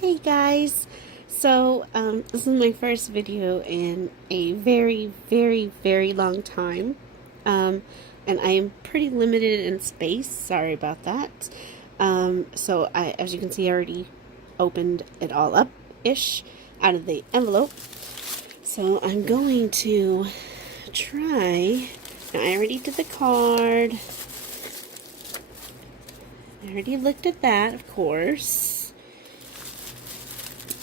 Hey guys, this is my first video in a very long time, and I am pretty limited in space. Sorry about that. As you can see, I already opened it all up-ish out of the envelope. So I'm going to try. Now, I already did the card. I already looked at that, of course.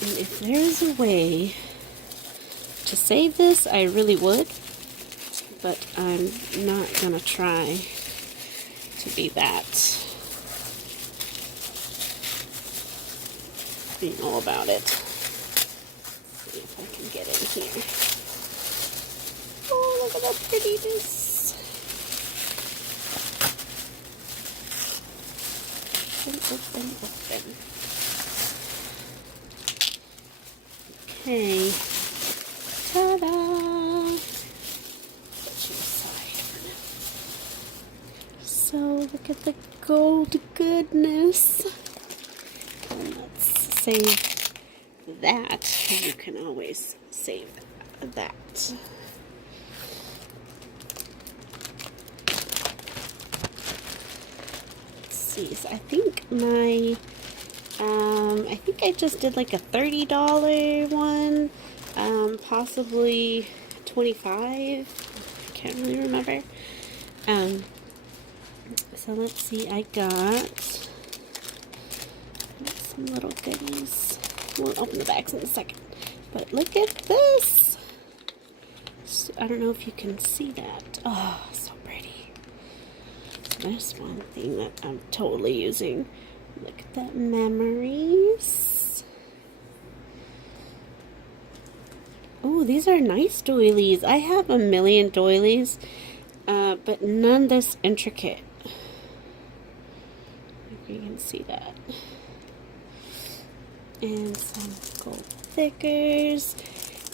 And if there's a way to save this, I really would. But I'm not gonna try to be that. You know about it. Let's see if I can get in here. Oh, look at that prettiness. Open. Okay. Ta-da! Put you aside for now. So look at the gold goodness. And let's save that. You can always save that. Let's see. So I think I think I just did like a $30 one, possibly 25. I can't really remember. So let's see. I got some little goodies. We'll open the bags in a second. But look at this. So, I don't know if you can see that. Oh, so pretty. There's one thing that I'm totally using. Look at that, memories. Oh, these are nice doilies. I have a million doilies, but none this intricate. If you can see that. And some gold thickers.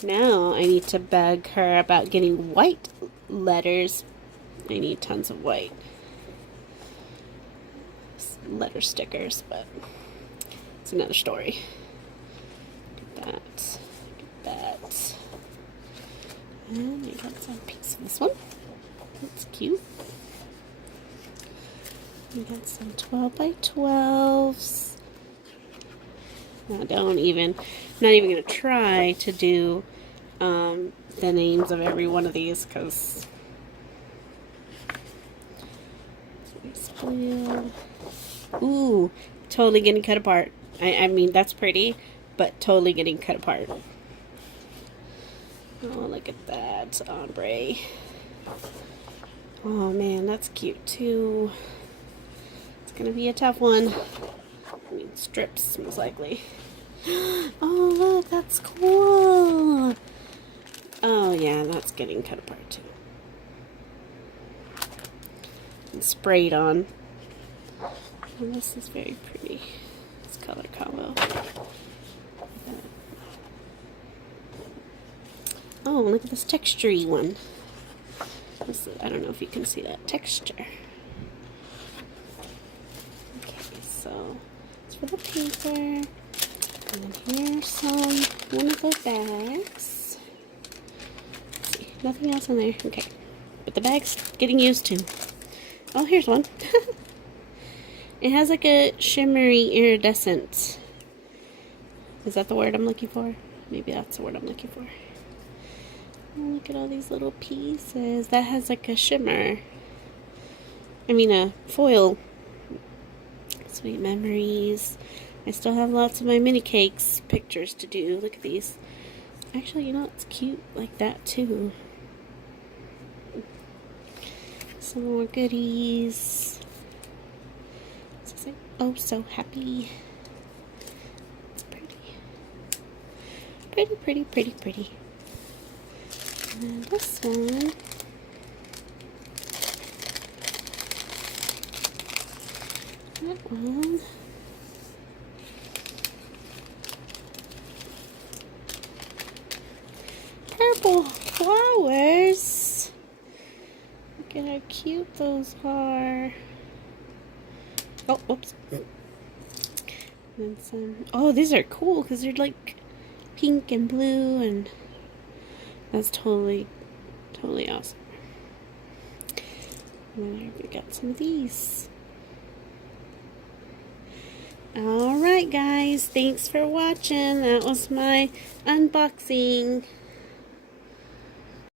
Now I need to beg her about getting white letters. I need tons of white letter stickers, but it's another story. Get that. Get that. And I got some piece of this one. That's cute. We got some 12 by 12s. Now, not even gonna try to do the names of every one of these, because ooh, totally getting cut apart. I mean, that's pretty, but totally getting cut apart. Oh, look at that ombre. Oh man, that's cute too. It's gonna be a tough one. I mean, strips, most likely. Oh, look, that's cool. Oh yeah, that's getting cut apart too. And sprayed on. And this is very pretty. This color combo. Oh, look at this texture-y one. I don't know if you can see that texture. Okay, so it's for the paper. And here's one of the bags. Let's see, nothing else in there. Okay, but the bag's getting used to. Oh, here's one. It has like a shimmery iridescent. Is that the word I'm looking for? Maybe that's the word I'm looking for. Oh, look at all these little pieces. That has like a shimmer. I mean a foil. Sweet memories. I still have lots of my mini cakes pictures to do. Look at these. Actually, you know, it's cute like that too. Some more goodies. Oh, so happy. It's pretty. Pretty. And this one. That one. Purple flowers. Look at how cute those are. Oh, oops. And then some. Oh, these are cool because they're like pink and blue, and that's totally awesome. And then we got some of these. Alright guys, thanks for watching. That was my unboxing.